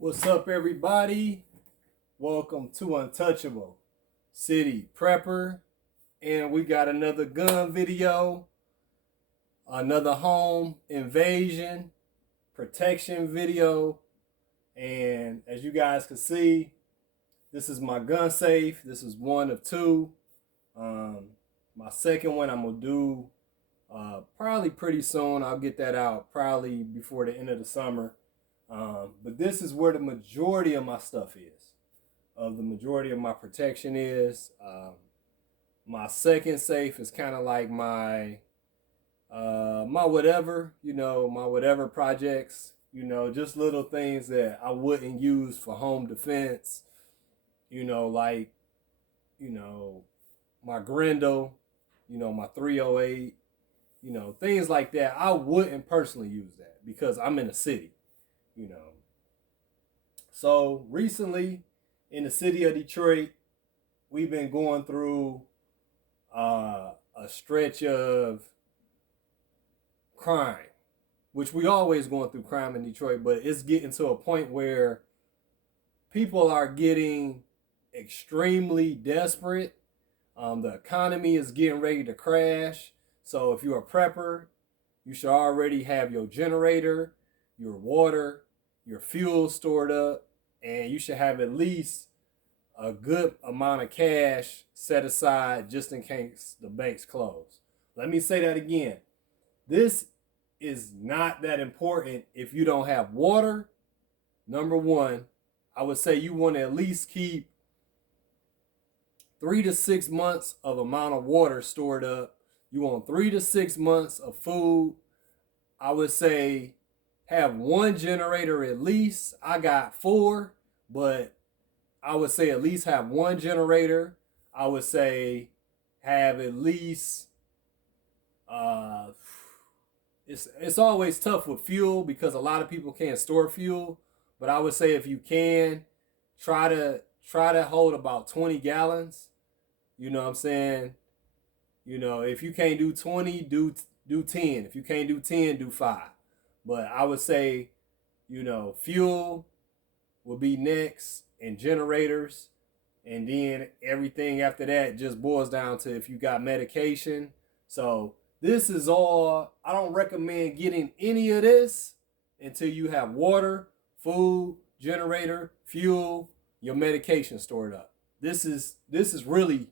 What's up, everybody? Welcome to Untouchable City Prepper. And we got another gun video, another home invasion protection video. And as you guys can see, this is my gun safe. This is one of two. My second one I'm going to do probably pretty soon. I'll get that out probably before the end of the summer. But this is where the majority of my stuff is. The majority of my protection is. My second safe is kind of like my whatever, my whatever projects, just little things that I wouldn't use for home defense, like, my Grendel, my 308, things like that. I wouldn't personally use that because I'm in a city. So recently in the city of Detroit, we've been going through a stretch of crime, which we always going through crime in Detroit, but it's getting to a point where people are getting extremely desperate. The economy is getting ready to crash. So if you're a prepper, you should already have your generator, your water, your fuel stored up, and you should have at least a good amount of cash set aside just in case the banks close. Let me say that again. This is not that important if you don't have water. Number one, I would say you want to at least keep 3 to 6 months of amount of water stored up. You want 3 to 6 months of food. I would say have one generator at least. I got 4, but I would say at least have one generator. I would say have at least it's always tough with fuel because a lot of people can't store fuel, but I would say if you can, try to hold about 20 gallons. You know what I'm saying? If you can't do 20, do 10. If you can't do 10, do 5. But I would say, fuel will be next and generators. And then everything after that just boils down to if you got medication. So this is all, I don't recommend getting any of this until you have water, food, generator, fuel, your medication stored up. This is really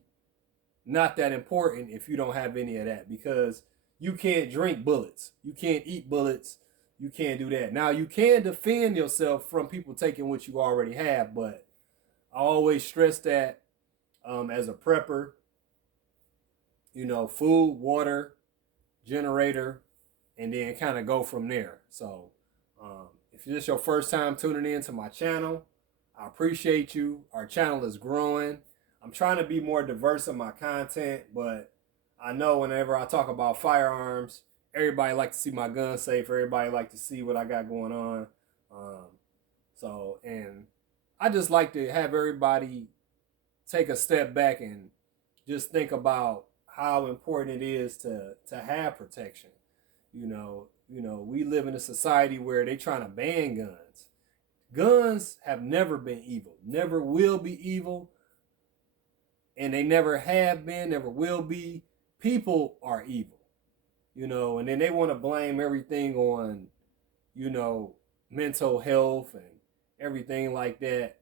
not that important if you don't have any of that because you can't drink bullets. You can't eat bullets. You can't do that. Now, you can defend yourself from people taking what you already have, but I always stress that as a prepper, food, water, generator, and then kind of go from there. So if this is your first time tuning in to my channel, I appreciate you. Our channel is growing. I'm trying to be more diverse in my content, but I know whenever I talk about firearms, everybody like to see my gun safe. Everybody like to see what I got going on. And I just like to have everybody take a step back and just think about how important it is to have protection. We live in a society where they trying to ban guns. Guns have never been evil, never will be evil, and they never have been, never will be. People are evil. And then they want to blame everything on, mental health and everything like that,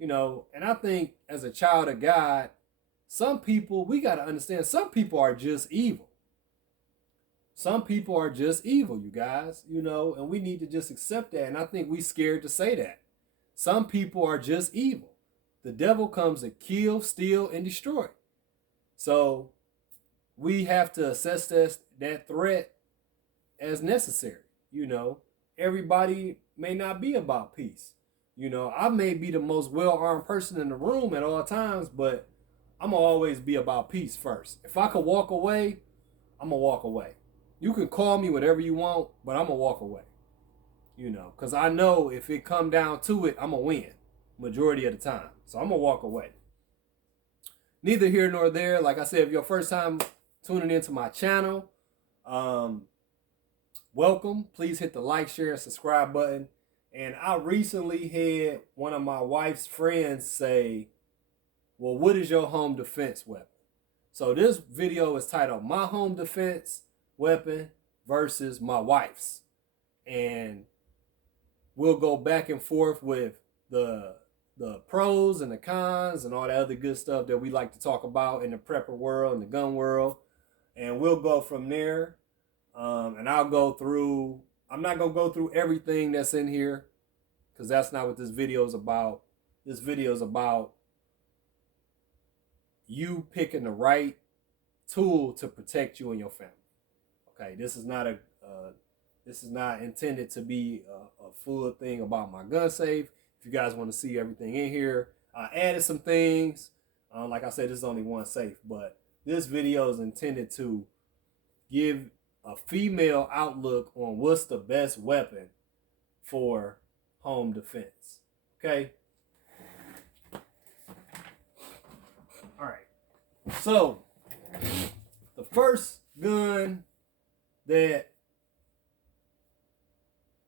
and I think as a child of God, some people, we got to understand, some people are just evil. Some people are just evil, you guys, and we need to just accept that. And I think we scared to say that. Some people are just evil. The devil comes to kill, steal, and destroy. So we have to assess that threat as necessary. Everybody may not be about peace. I may be the most well-armed person in the room at all times, but I'm going to always be about peace first. If I could walk away, I'm going to walk away. You can call me whatever you want, but I'm going to walk away. Because I know if it come down to it, I'm going to win majority of the time. So I'm going to walk away. Neither here nor there. Like I said, if your first time tuning into my channel, welcome. Please hit the like, share, and subscribe button. And I recently had one of my wife's friends say, well, what is your home defense weapon? So this video is titled My Home Defense Weapon versus My Wife's. And we'll go back and forth with the pros and the cons and all the other good stuff that we like to talk about in the prepper world and the gun world. And we'll go from there. And I'll go through, I'm not going to go through everything that's in here because that's not what this video is about. This video is about you picking the right tool to protect you and your family. Okay, this is not intended to be a full thing about my gun safe. If you guys want to see everything in here, I added some things. Like I said, this is only one safe, but this video is intended to give a female outlook on what's the best weapon for home defense. Okay. All right. So the first gun that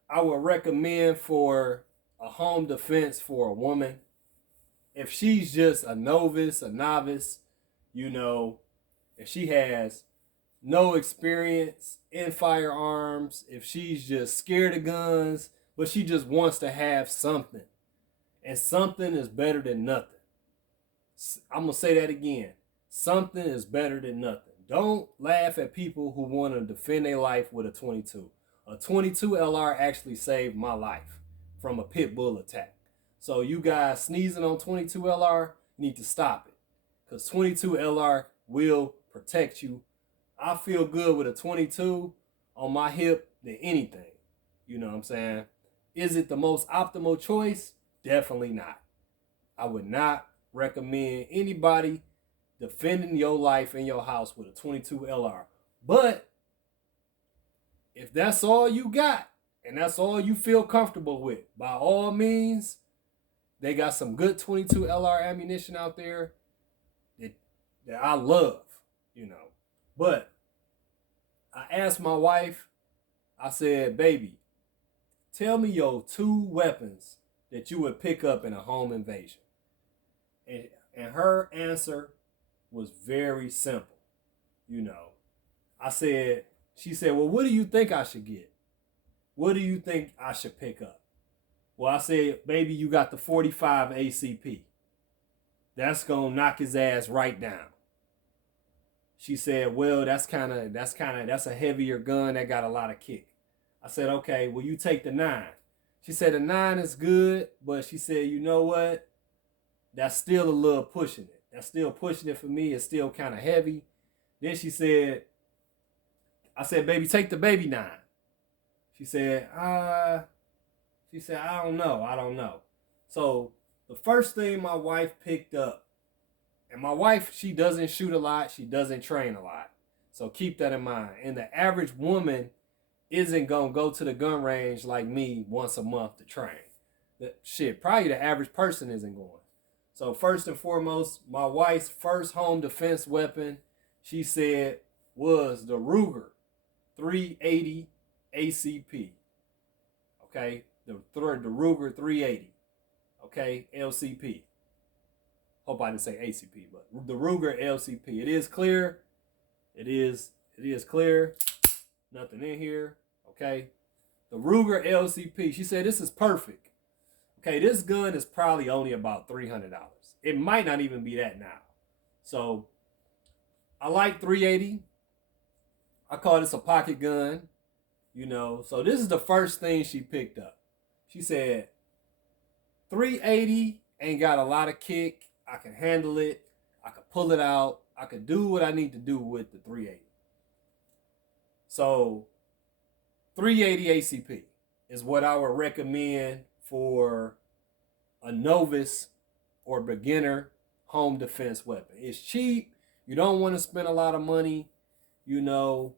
I would recommend for a home defense for a woman, if she's just a novice, you know, if she has no experience in firearms, if she's just scared of guns, but she just wants to have something, and something is better than nothing. I'm going to say that again. Something is better than nothing. Don't laugh at people who want to defend their life with a 22. A 22 LR actually saved my life from a pit bull attack. So you guys sneezing on 22 LR, you need to stop it. Because 22 LR will protect you. I feel good with a 22 on my hip than anything. You know what I'm saying? Is it the most optimal choice? Definitely not. I would not recommend anybody defending your life in your house with a 22 LR. But if that's all you got and that's all you feel comfortable with, by all means, they got some good 22 LR ammunition out there that I love, you know. But I asked my wife, I said, baby, tell me your 2 weapons that you would pick up in a home invasion. And her answer was very simple. You know, she said, well, what do you think I should get? What do you think I should pick up? Well, I said, baby, you got the 45 ACP. That's going to knock his ass right down. She said, well, that's a heavier gun that got a lot of kick. I said, okay, well, you take the 9. She said the 9 is good, but she said, you know what? That's still a little pushing it. That's still pushing it for me. It's still kind of heavy. Then she said, I said, baby, take the baby 9. She said, I don't know. So the first thing my wife picked up, and my wife, she doesn't shoot a lot. She doesn't train a lot. So keep that in mind. And the average woman isn't going to go to the gun range like me once a month to train. Probably the average person isn't going. So first and foremost, my wife's first home defense weapon, she said, was the Ruger 380 ACP. Okay, the Ruger 380. Okay, LCP. Hope I didn't say ACP, but the Ruger LCP. It is clear. It is clear. Nothing in here. Okay, the Ruger LCP. She said this is perfect. Okay, this gun is probably only about $300. It might not even be that now. So I like 380. I call this a pocket gun. You know, so this is the first thing she picked up. She said, 380 ain't got a lot of kick. I can handle it. I can pull it out. I can do what I need to do with the 380. So 380 ACP is what I would recommend for a novice or beginner home defense weapon. It's cheap. You don't want to spend a lot of money. You know,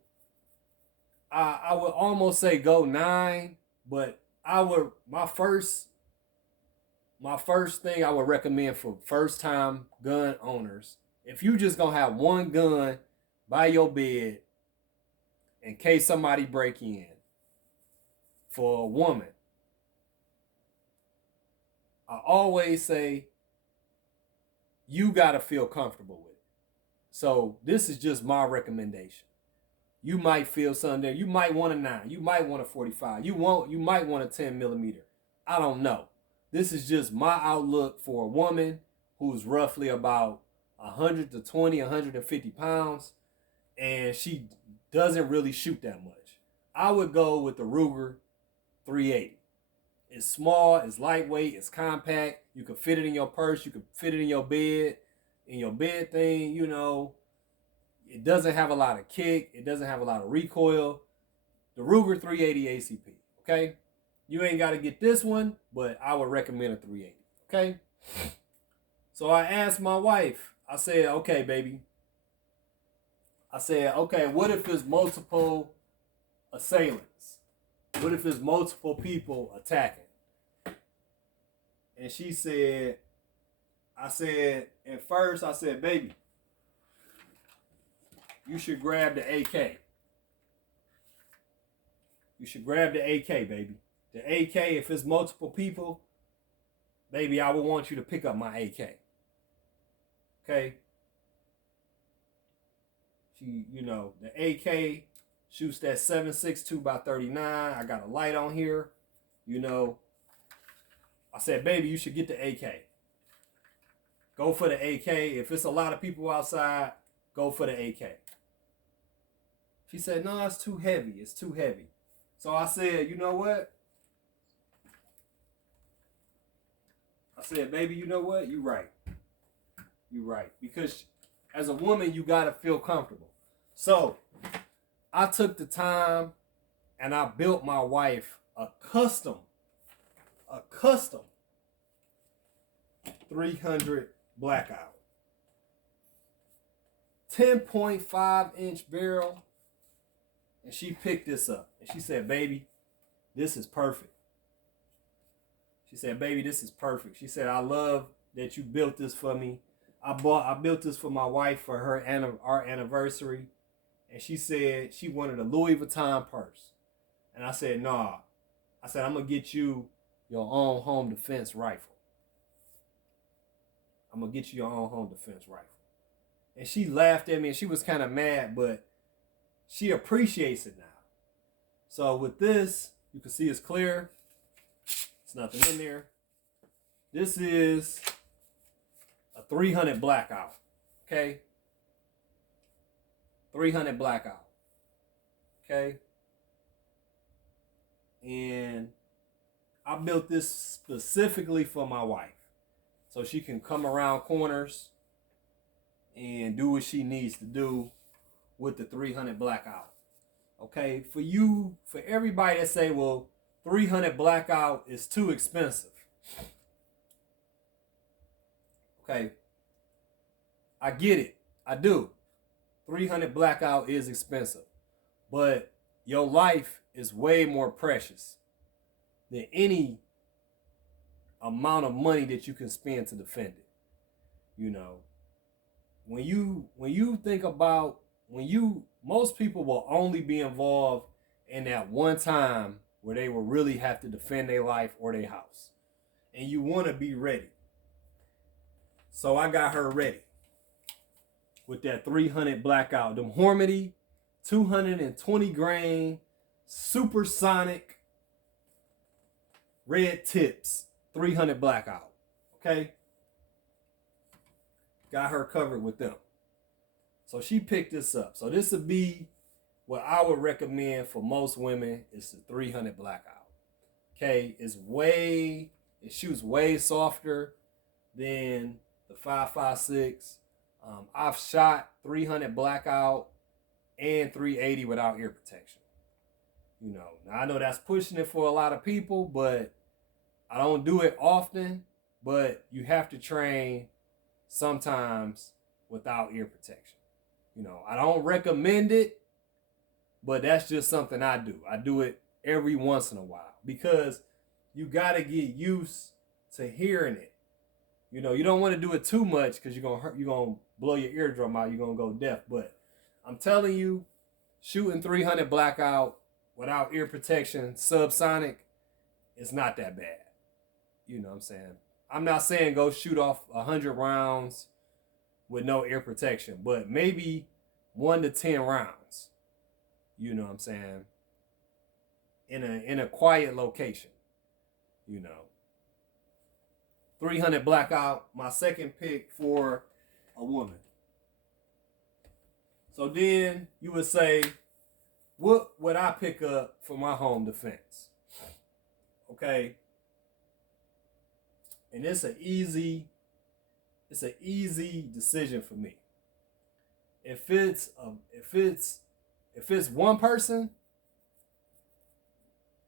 I would almost say go 9, but my first thing I would recommend for first time gun owners, if you just gonna have one gun by your bed in case somebody break in, for a woman, I always say you got to feel comfortable with it. So this is just my recommendation. You might feel something there. You might want a 9. You might want a 45. You might want a 10 millimeter. I don't know. This is just my outlook for a woman who's roughly about 120, 150 pounds, and she doesn't really shoot that much. I would go with the Ruger 380. It's small, it's lightweight, it's compact. You can fit it in your purse, you can fit it in your bed thing, you know. It doesn't have a lot of kick, it doesn't have a lot of recoil. The Ruger 380 ACP, okay? You ain't got to get this one, but I would recommend a 380, okay? So I asked my wife, I said, okay, baby. I said, okay, what if it's multiple assailants? What if it's multiple people attacking? And she said, at first I said, baby, you should grab the AK. You should grab the AK, baby. The AK, if it's multiple people, baby, I would want you to pick up my AK. Okay? She, you know, the AK shoots that 7.62 by 39. I got a light on here. You know, I said, baby, you should get the AK. Go for the AK. If it's a lot of people outside, go for the AK. She said, no, it's too heavy. It's too heavy. So I said, you know what? I said, baby, you know what? You're right. You're right. Because as a woman, you got to feel comfortable. So I took the time and I built my wife a custom 300 Blackout. 10.5-inch barrel. And she picked this up. And she said, baby, this is perfect. She said, baby, this is perfect. She said, I love that you built this for me. I built this for my wife for our anniversary. And she said she wanted a Louis Vuitton purse. And I said, nah. I said, I'm going to get you your own home defense rifle. I'm going to get you your own home defense rifle. And she laughed at me and she was kind of mad, but she appreciates it now. So with this, you can see it's clear. There's nothing in there. This is a 300 Blackout. Okay? 300 Blackout. Okay? And I built this specifically for my wife. So she can come around corners and do what she needs to do with the 300 Blackout. Okay? For everybody that say, well, 300 Blackout is too expensive. Okay? I get it. I do. 300 Blackout is expensive. But your life is way more precious than any amount of money that you can spend to defend it. You know, when you think about, most people will only be involved in that one time where they will really have to defend their life or their house. And you want to be ready. So I got her ready with that 300 Blackout. Them Hormady 220 grain supersonic red tips 300 Blackout. Okay? Got her covered with them. So she picked this up. So this would be what I would recommend for most women is the 300 Blackout. Okay? It shoots way softer than the 5.56. I've shot 300 Blackout and 380 without ear protection. You know, now I know that's pushing it for a lot of people, but I don't do it often. But you have to train sometimes without ear protection. You know, I don't recommend it, but that's just something I do. I do it every once in a while because you got to get used to hearing it. You know, you don't want to do it too much because you're going to blow your eardrum out. You're going to go deaf. But I'm telling you, shooting 300 Blackout without ear protection, subsonic, it's not that bad. You know what I'm saying? I'm not saying go shoot off 100 rounds with no ear protection, but maybe 1 to 10 rounds. You know what I'm saying? In a quiet location. You know. 300 blackout, my second pick for a woman. So then you would say, what would I pick up for my home defense? Okay. And it's an easy decision for me. If it's one person,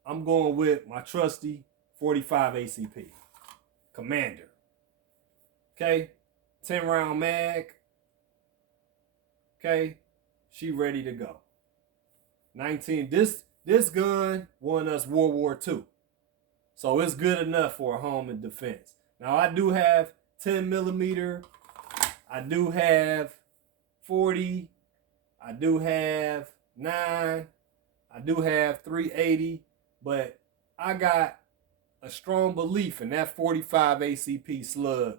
I'm going with my trusty 45 ACP Commander. Okay, 10 round mag. Okay, she ready to go. 19. This gun won us World War II, so it's good enough for a home and defense. Now I do have 10 millimeter. I do have 40. I do have 9. I do have 380. But I got a strong belief in that 45 ACP slug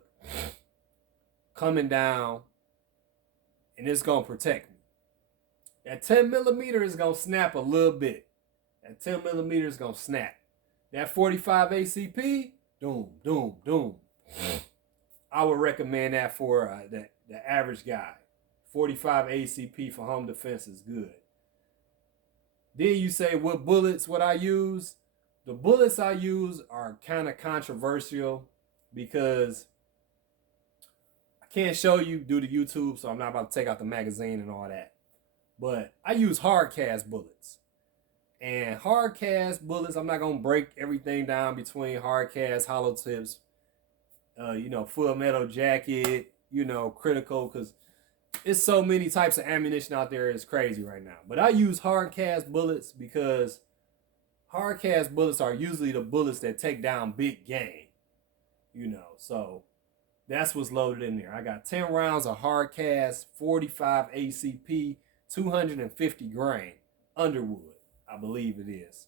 coming down, and it's going to protect me. That 10 millimeter is going to snap a little bit. That 10 millimeter is going to snap. That 45 ACP, doom, doom, doom. I would recommend that for the average guy. 45 ACP for home defense is good. Then you say, what bullets would I use? The bullets I use are kind of controversial because I can't show you due to YouTube, so I'm not about to take out the magazine and all that. But I use hard cast bullets. And hard cast bullets, I'm not going to break everything down between hard cast, hollow tips, full metal jacket, critical, because it's so many types of ammunition out there. It's crazy right now. But I use hard cast bullets because hard cast bullets are usually the bullets that take down big game. So that's what's loaded in there. I got 10 rounds of hard cast, 45 ACP, 250 grain, Underwood, I believe it is.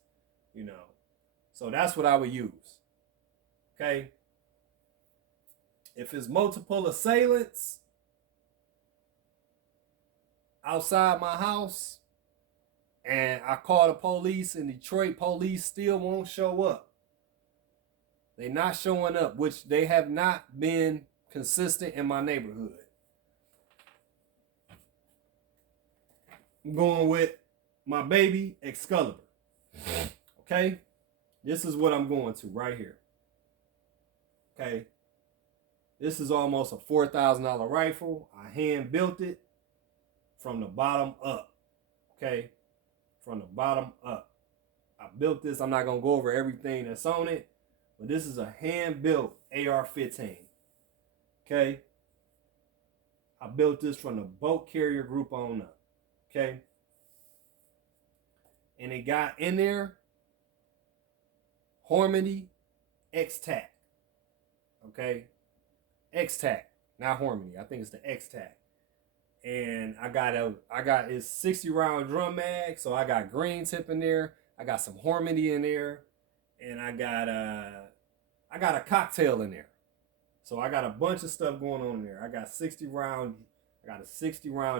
So that's what I would use. Okay. If it's multiple assailants outside my house and I call the police and Detroit police still won't show up, they're not showing up, which they have not been consistent in my neighborhood, I'm going with my baby Excalibur. Okay, this is what I'm going to right here. Okay, this is almost a $4,000 rifle. I hand built it from the bottom up. Okay, from the bottom up. I built this. I'm not gonna go over everything that's on it, but this is a hand built AR-15. Okay, I built this from the boat carrier group on up. Okay, and it got in there Hormedy X-Tac. Okay, X-Tac, not Hormedy. I think it's the X-Tac. And I got it's 60 round drum mag, so I got green tip in there. I got some Hormedy in there, and I got a cocktail in there. So I got a bunch of stuff going on there. I got a 60 round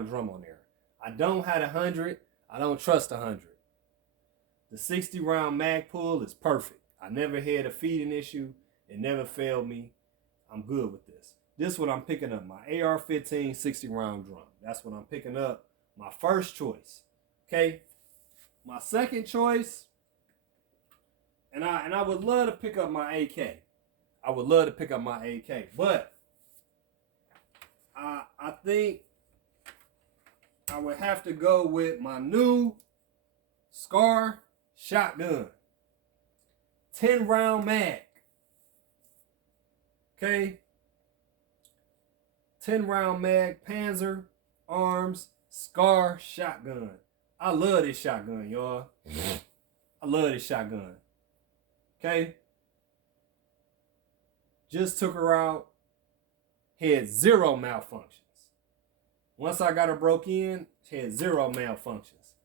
drum on there. I don't have 100. I don't trust 100. The 60 round mag pull is perfect. I never had a feeding issue. It never failed me. I'm good with this. This is what I'm picking up. My AR-15 60 round drum. That's what I'm picking up. My first choice. Okay. My second choice. And I would love to pick up my AK. I would love to pick up my AK. But I think I would have to go with my new SCAR shotgun. 10 round mag. Okay. 10 round mag, Panzer Arms SCAR shotgun. I love this shotgun, y'all. I love this shotgun. Okay. Just took her out. Had 0 malfunctions. Once I got her broke in, she had 0 malfunctions.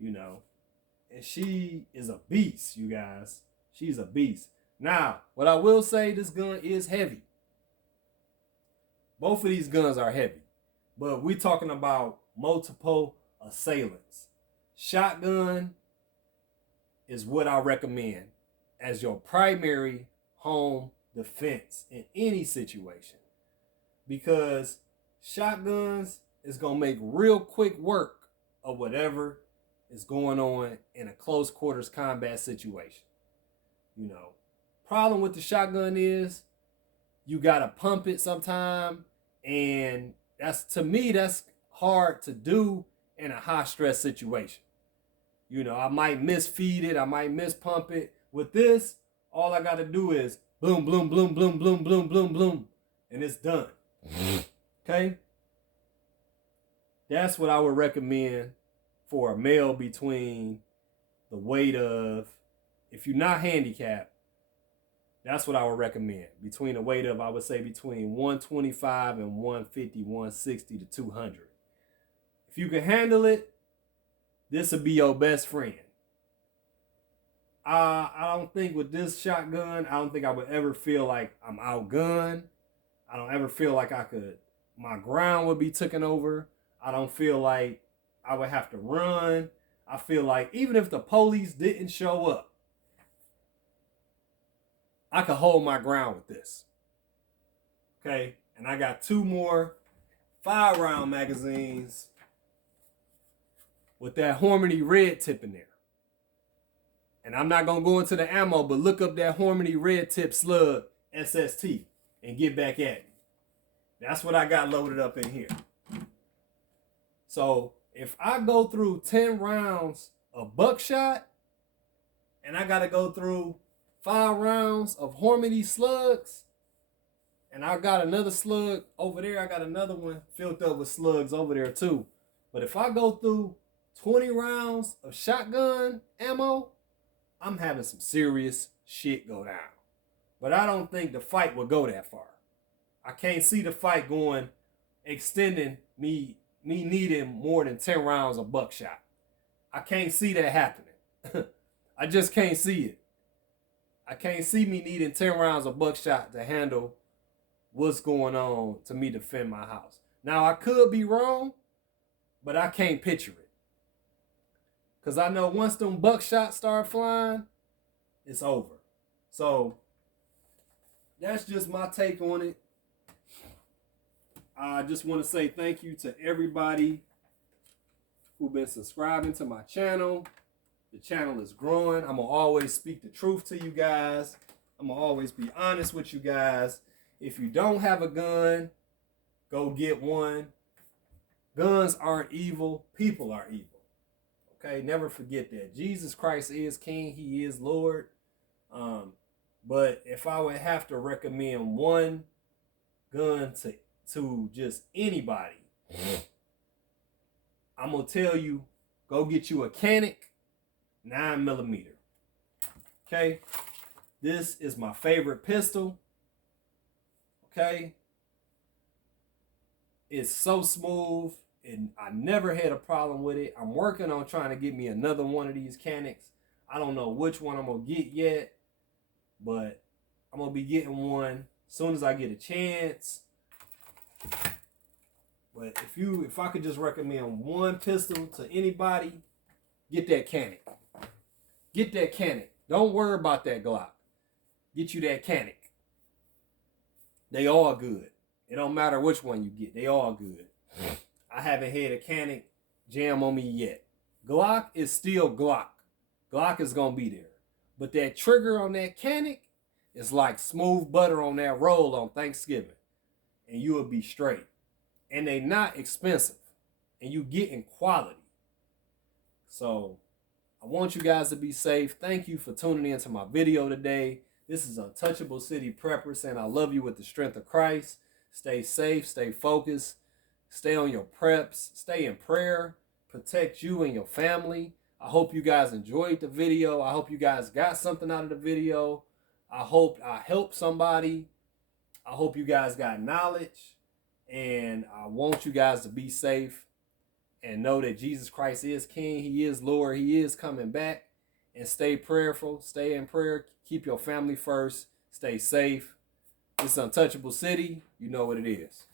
And she is a beast, you guys. She's a beast. Now, what I will say, this gun is heavy. Both of these guns are heavy. But we're talking about multiple assailants. Shotgun is what I recommend as your primary home defense in any situation. Because shotguns is going to make real quick work of whatever is going on in a close quarters combat situation. You know, problem with the shotgun is you got to pump it sometime, and to me that's hard to do in a high stress situation. You know, I might misfeed it, I might mispump it. With this, all I got to do is bloom, bloom, bloom, bloom, bloom, bloom, bloom, bloom, and it's done. Okay? That's what I would recommend for a male between the weight of, if you're not handicapped, that's what I would recommend. Between the weight of, I would say between 125 and 150, 160 to 200. If you can handle it, this will be your best friend. I don't think with this shotgun, I don't think I would ever feel like I'm outgunned. I don't ever feel like my ground would be taken over. I don't feel like I would have to run. I feel like even if the police didn't show up, I could hold my ground with this. Okay? And I got 2 more 5-round magazines with that Hormedy red tip in there. And I'm not going to go into the ammo, but look up that Hormedy red tip slug SST and get back at me. That's what I got loaded up in here. So if I go through 10 rounds of buckshot and I got to go through 5 rounds of Hormedy slugs, and I got another slug over there, I got another one filled up with slugs over there too. But if I go through 20 rounds of shotgun ammo, I'm having some serious shit go down. But I don't think the fight will go that far. I can't see the fight extending me needing more than 10 rounds of buckshot. I can't see that happening. I just can't see it. I can't see me needing 10 rounds of buckshot to handle what's going on to me defend my house. Now, I could be wrong, but I can't picture it. Because I know once them buckshot start flying, it's over. So, that's just my take on it. I just want to say thank you to everybody who've been subscribing to my channel. The channel is growing. I'm going to always speak the truth to you guys. I'm going to always be honest with you guys. If you don't have a gun, go get one. Guns aren't evil. People are evil. Okay? Never forget that. Jesus Christ is King. He is Lord. But if I would have to recommend one gun to just anybody, I'm going to tell you, go get you a Canik 9mm. Okay? This is my favorite pistol. Okay? It's so smooth, and I never had a problem with it. I'm working on trying to get me another one of these Caniks. I don't know which one I'm going to get yet, but I'm going to be getting one as soon as I get a chance. But if I could just recommend one pistol to anybody, get that Canik. Get that Canik. Don't worry about that Glock. Get you that Canik. They all good. It don't matter which one you get. They all good. I haven't had a Canik jam on me yet. Glock is still Glock. Glock is going to be there. But that trigger on that Canik is like smooth butter on that roll on Thanksgiving. And you will be straight. And they not expensive. And you getting quality. So, I want you guys to be safe. Thank you for tuning in to my video today. This is Untouchable City Prepper saying I love you with the strength of Christ. Stay safe, stay focused, stay on your preps, stay in prayer, protect you and your family. I hope you guys enjoyed the video. I hope you guys got something out of the video. I hope I helped somebody. I hope you guys got knowledge. And I want you guys to be safe and know that Jesus Christ is King. He is Lord. He is coming back. And stay prayerful. Stay in prayer. Keep your family first. Stay safe. It's Untouchable City. You know what it is.